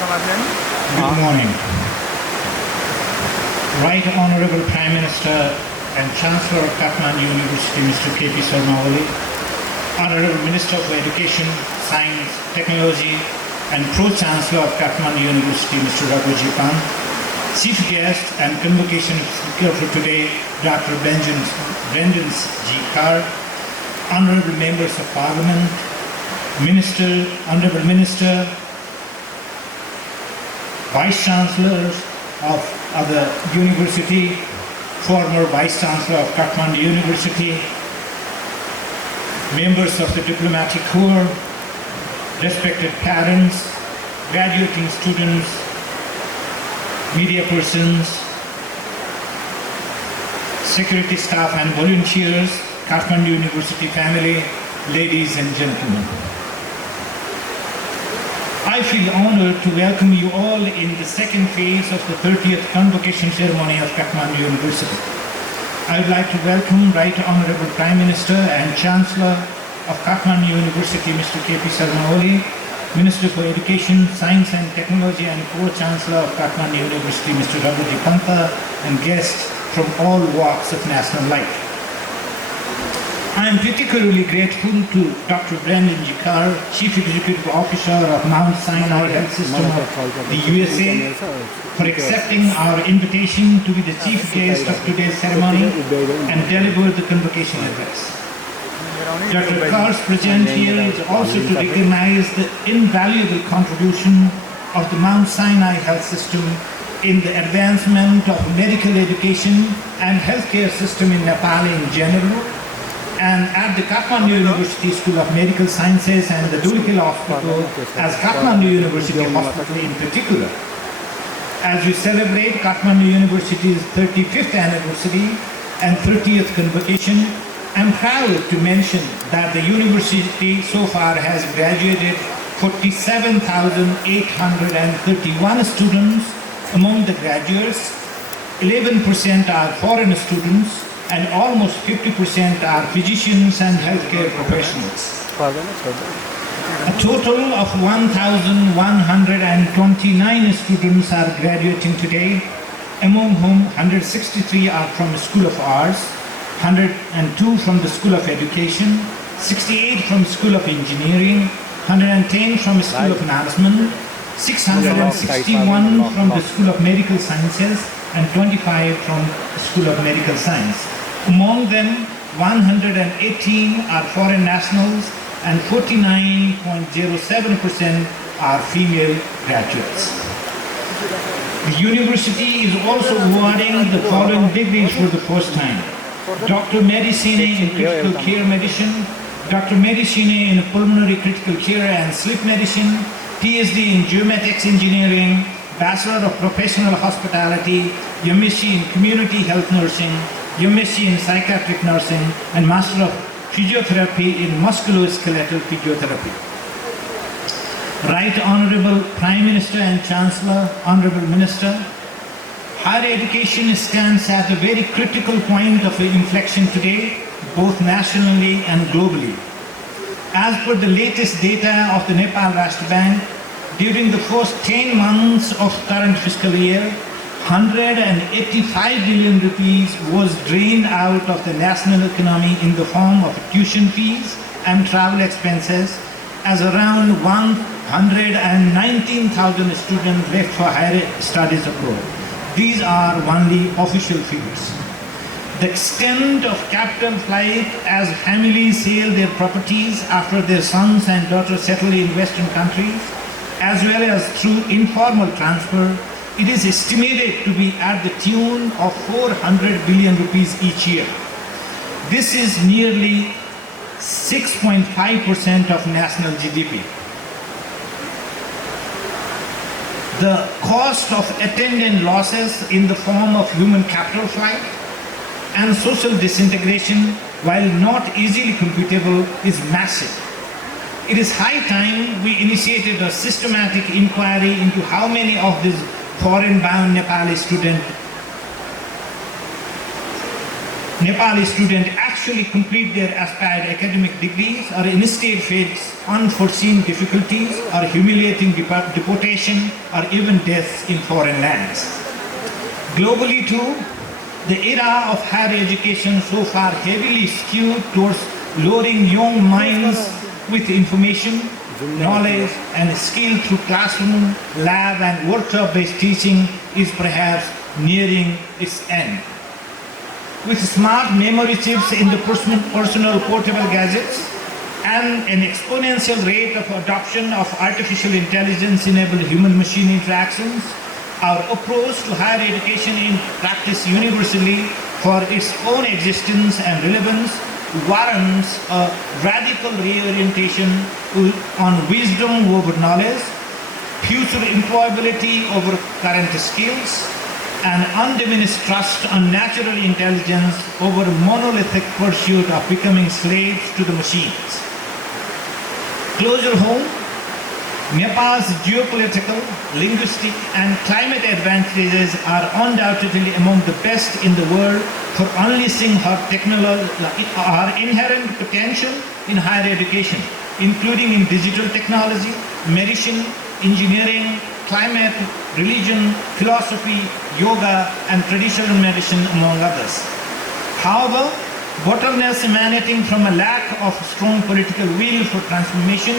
Good morning. Right Honorable Prime Minister and Chancellor of Kathmandu University, Mr. K.P. Sarmawali, Honorable Minister for Education, Science, Technology, and Pro-Chancellor of Kathmandu University, Mr. Raghuji Pan, Chief Guest and Convocation Speaker for today, Dr. Brendan G. Carr, Honorable Members of Parliament, Honorable Minister, Vice Chancellors of the University, former Vice Chancellor of Kathmandu University, members of the Diplomatic Corps, respected parents, graduating students, media persons, security staff and volunteers, Kathmandu University family, ladies and gentlemen. I feel honored to welcome you all in the second phase of the 30th Convocation Ceremony of Kathmandu University. I would like to welcome Right Honorable Prime Minister and Chancellor of Kathmandu University, Mr. K.P. Sarmawali, Minister for Education, Science and Technology and Pro-Chancellor of Kathmandu University, Mr. Raghuji Panta, and guests from all walks of national life. I am particularly grateful to Dr. Brendan G. Carr, Chief Executive Officer of Mount Sinai Health System of the USA, for accepting our invitation to be the chief guest of today's ceremony and deliver the convocation address. Dr. Carr's presence here is also to recognize the invaluable contribution of the Mount Sinai Health System in the advancement of medical education and healthcare system in Nepal in general, and at the Kathmandu University School of Medical Sciences and the Wagle Hospital as Kathmandu University Hospital in particular. As we celebrate Kathmandu University's 35th anniversary and 30th convocation, I'm proud to mention that the university so far has graduated 47,831 students. Among the graduates, 11% are foreign students, and almost 50% are physicians and healthcare professionals. A total of 1,129 students are graduating today, among whom 163 are from the School of Arts, 102 from the School of Education, 68 from the School of Engineering, 110 from the School of Management, 661 from the School of Medical Sciences, and 25 from the School of Medical Science. Among them, 118 are foreign nationals and 49.07% are female graduates. The university is also awarding the following degrees for the first time: Dr. Medicine in Critical Care Medicine, Dr. Medicine in Pulmonary Critical Care and Sleep Medicine, PhD in Geomatics Engineering, Bachelor of Professional Hospitality, MSc in Community Health Nursing, MSc in Psychiatric Nursing, and Master of Physiotherapy in Musculoskeletal Physiotherapy. Right Honorable Prime Minister and Chancellor, Honorable Minister, higher education stands at a very critical point of inflection today, both nationally and globally. As per the latest data of the Nepal Rashtra Bank, during the first 10 months of current fiscal year, 185 billion rupees was drained out of the national economy in the form of tuition fees and travel expenses, as around 119,000 students left for higher studies abroad. These are only official figures. The extent of capital flight as families sell their properties after their sons and daughters settle in Western countries, as well as through informal transfer, it is estimated to be at the tune of 400 billion rupees each year. This is nearly 6.5% of national GDP. The cost of attendant losses in the form of human capital flight and social disintegration, while not easily computable, is massive. It is high time we initiated a systematic inquiry into how many of these foreign-bound Nepali students Nepali students actually complete their aspired academic degrees or instead face unforeseen difficulties or humiliating deportation or even deaths in foreign lands. Globally too, the era of higher education so far heavily skewed towards luring young minds with information, knowledge and skill through classroom, lab and workshop-based teaching is perhaps nearing its end. With smart memory chips in the personal portable gadgets and an exponential rate of adoption of artificial intelligence-enabled human-machine interactions, our approach to higher education in practice universally for its own existence and relevance warrants a radical reorientation on wisdom over knowledge, future employability over current skills, and undiminished trust on natural intelligence over monolithic pursuit of becoming slaves to the machines. Closer home, Nepal's geopolitical, linguistic, and climate advantages are undoubtedly among the best in the world for unleashing her inherent potential in higher education, including in digital technology, medicine, engineering, climate, religion, philosophy, yoga, and traditional medicine, among others. However, bottlenecks emanating from a lack of strong political will for transformation,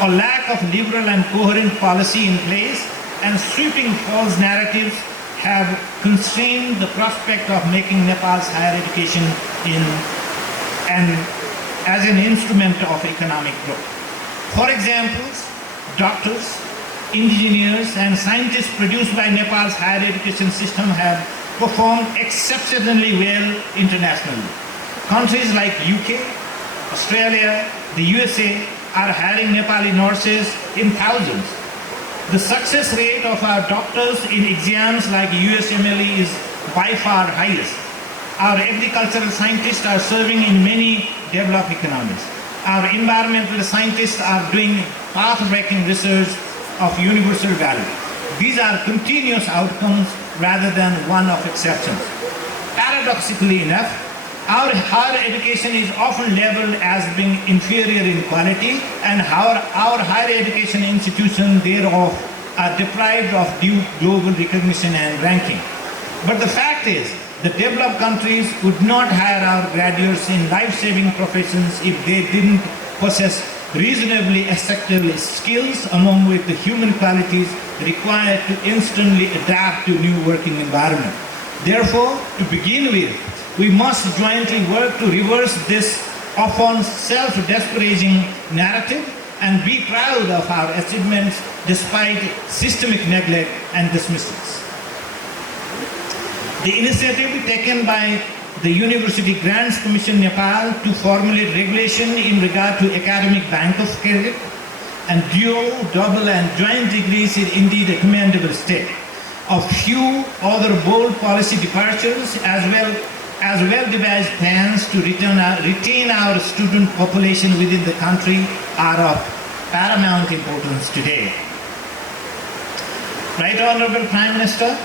or lack of liberal and coherent policy in place, and sweeping false narratives have constrained the prospect of making Nepal's higher education as an instrument of economic growth. For example, doctors, engineers, and scientists produced by Nepal's higher education system have performed exceptionally well internationally. Countries like UK, Australia, the USA are hiring Nepali nurses in thousands. The success rate of our doctors in exams like USMLE is by far highest. Our agricultural scientists are serving in many developed economies. Our environmental scientists are doing path-breaking research of universal value. These are continuous outcomes rather than one-off exceptions. Paradoxically enough, our higher education is often labeled as being inferior in quality, and our higher education institutions thereof are deprived of due global recognition and ranking. But the fact is, the developed countries would not hire our graduates in life-saving professions if they didn't possess reasonably acceptable skills along with the human qualities required to instantly adapt to new working environment. Therefore, to begin with, we must jointly work to reverse this often self-disparaging narrative and be proud of our achievements despite systemic neglect and dismissals. The initiative taken by the University Grants Commission Nepal to formulate regulation in regard to academic bank of credit and dual, double and joint degrees is indeed a commendable step. A few other bold policy departures as well-devised plans to retain our student population within the country are of paramount importance today. Right Honorable Prime Minister,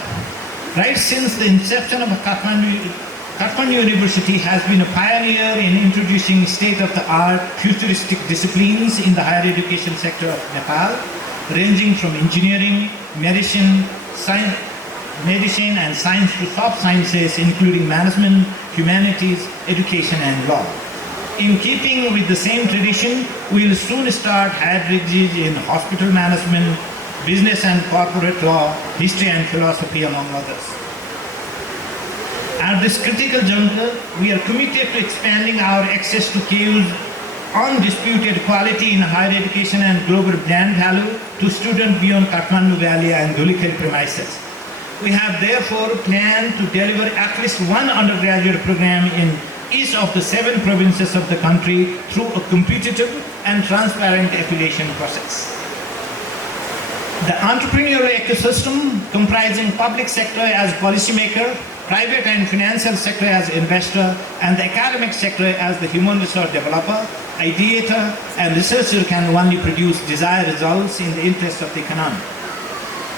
right since the inception of Kathmandu University has been a pioneer in introducing state-of-the-art futuristic disciplines in the higher education sector of Nepal, ranging from engineering, medicine and science to soft sciences, including management, humanities, education, and law. In keeping with the same tradition, we will soon start higher degrees in hospital management, business and corporate law, history and philosophy, among others. At this critical juncture, we are committed to expanding our access to KU's undisputed quality in higher education and global brand value to students beyond Kathmandu Valley and Dhulikhel premises. We have therefore planned to deliver at least one undergraduate program in each of the 7 provinces of the country through a competitive and transparent affiliation process. The entrepreneurial ecosystem, comprising public sector as policymaker, private and financial sector as investor, and the academic sector as the human resource developer, ideator, and researcher, can only produce desired results in the interest of the economy.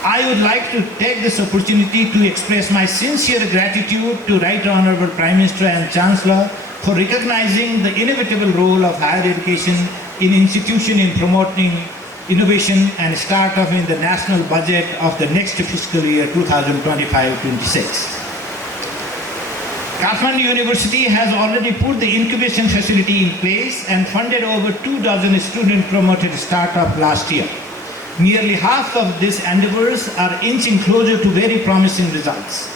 I would like to take this opportunity to express my sincere gratitude to Right Honorable Prime Minister and Chancellor for recognizing the inevitable role of higher education in institution in promoting innovation and startup in the national budget of the next fiscal year 2025-26. Kathmandu University has already put the incubation facility in place and funded over 24 student-promoted startups last year. Nearly half of these endeavors are inching closer to very promising results,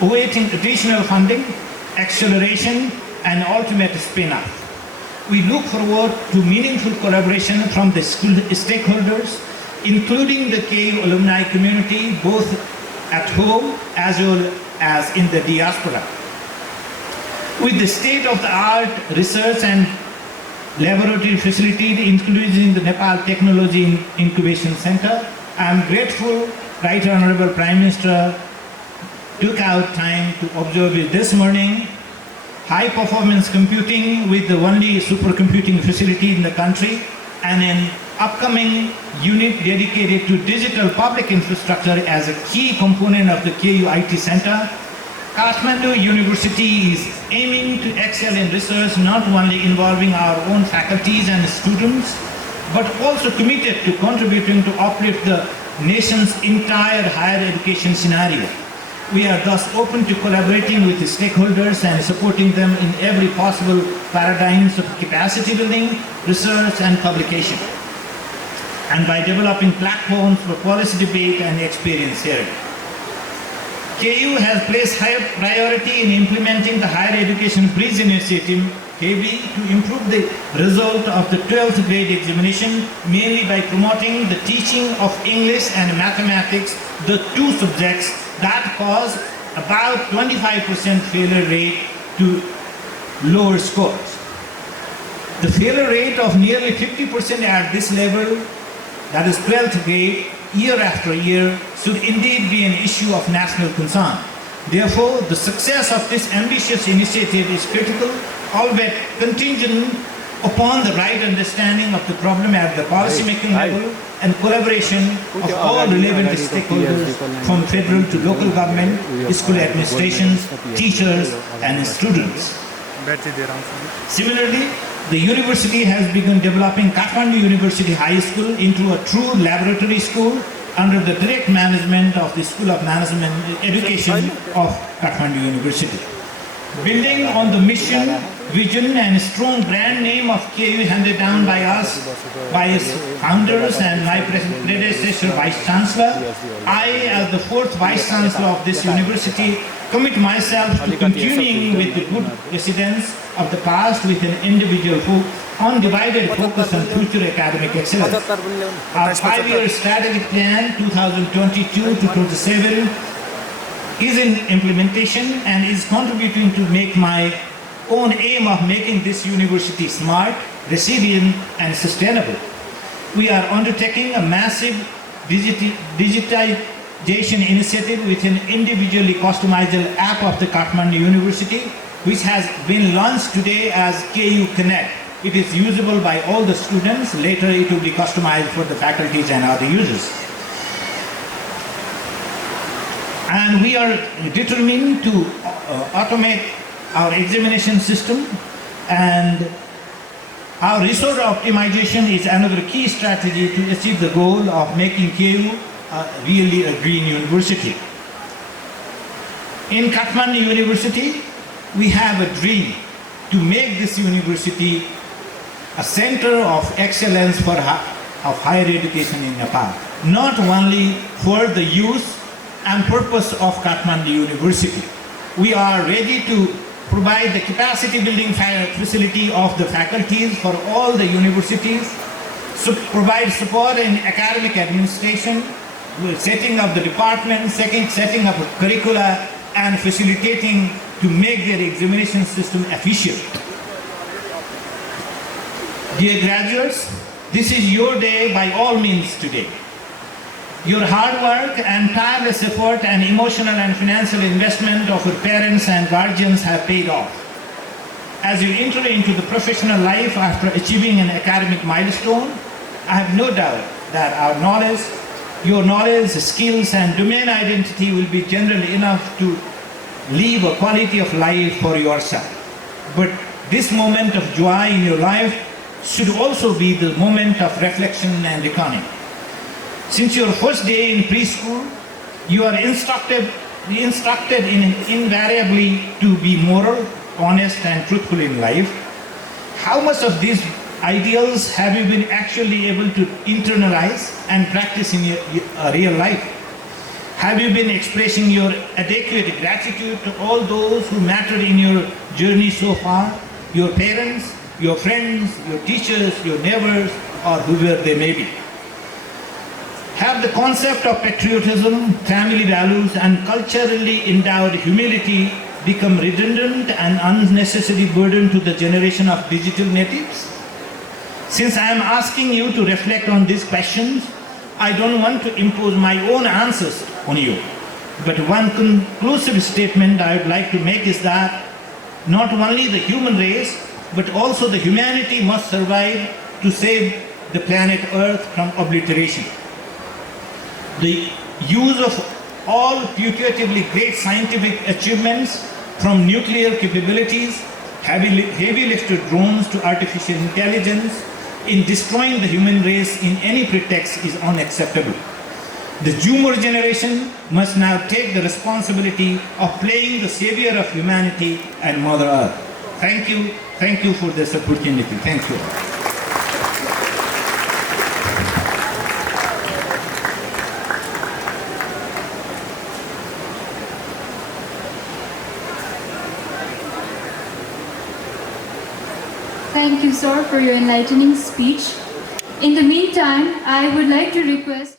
awaiting additional funding, acceleration, and ultimate spin-off. We look forward to meaningful collaboration from the school stakeholders, including the KU alumni community, both at home as well as in the diaspora. With the state-of-the-art research and laboratory facility, including the Nepal Technology Incubation Center, I am grateful Right Honorable Prime Minister took out time to observe it this morning. High-performance computing with the only supercomputing facility in the country and an upcoming unit dedicated to digital public infrastructure as a key component of the KU IT Center. Kathmandu University is aiming to excel in research not only involving our own faculties and students, but also committed to contributing to uplift the nation's entire higher education scenario. We are thus open to collaborating with the stakeholders and supporting them in every possible paradigms of capacity building, research, and publication, and by developing platforms for policy debate and experience sharing. KU has placed high priority in implementing the Higher Education Bridge Initiative, KB, to improve the result of the 12th grade examination, mainly by promoting the teaching of English and mathematics, the two subjects that cause about 25% failure rate to lower scores. The failure rate of nearly 50% at this level, that is 12th grade, year after year, should indeed be an issue of national concern. Therefore, the success of this ambitious initiative is critical, albeit contingent upon the right understanding of the problem at the policy-making level and collaboration of all relevant stakeholders from federal to local government, school administrations, teachers, and students. Similarly, the university has begun developing Kathmandu University High School into a true laboratory school under the direct management of the School of Management Education of Kathmandu University. Building on the mission, vision, and strong brand name of KU handed down by us, by its founders and my predecessor Vice Chancellor, I, as the fourth Vice Chancellor of this university, commit myself to continuing with the good precedents of the past with an individual undivided focus on future academic excellence. Our 5-year strategic plan 2022 to 27 is in implementation and is contributing to make my own aim of making this university smart, resilient, and sustainable. We are undertaking a massive digitization initiative with an individually customizable app of the Kathmandu University, which has been launched today as KU Connect. It is usable by all the students. Later it will be customized for the faculties and other users. And we are determined to automate our examination system, and our resource optimization is another key strategy to achieve the goal of making KU really a green university. In Kathmandu University, we have a dream to make this university a center of excellence for of higher education in Nepal, not only for the use and purpose of Kathmandu University. We are ready to provide the capacity building facility of the faculties for all the universities, provide support in academic administration, setting up the department, setting up a curricula, and facilitating to make their examination system efficient. Dear graduates, this is your day by all means today. Your hard work and tireless effort and emotional and financial investment of your parents and guardians have paid off. As you enter into the professional life after achieving an academic milestone, I have no doubt that our knowledge, Your knowledge, skills, and domain identity will be general enough to leave a quality of life for yourself. But this moment of joy in your life should also be the moment of reflection and reckoning. Since your first day in preschool, you are instructed invariably to be moral, honest, and truthful in life. How much of these ideals have you been actually able to internalize and practice in your real life? Have you been expressing your adequate gratitude to all those who mattered in your journey so far? Your parents, your friends, your teachers, your neighbors, or whoever they may be. Have the concept of patriotism, family values, and culturally endowed humility become redundant and unnecessary burden to the generation of digital natives? Since I am asking you to reflect on these questions, I don't want to impose my own answers on you. But one conclusive statement I would like to make is that not only the human race, but also the humanity must survive to save the planet Earth from obliteration. The use of all putatively great scientific achievements, from nuclear capabilities, heavy lifted drones to artificial intelligence, in destroying the human race in any pretext is unacceptable. The Zoomer generation must now take the responsibility of playing the savior of humanity and Mother Earth. Thank you for this opportunity. Thank you. Thank you, sir, for your enlightening speech. In the meantime, I would like to request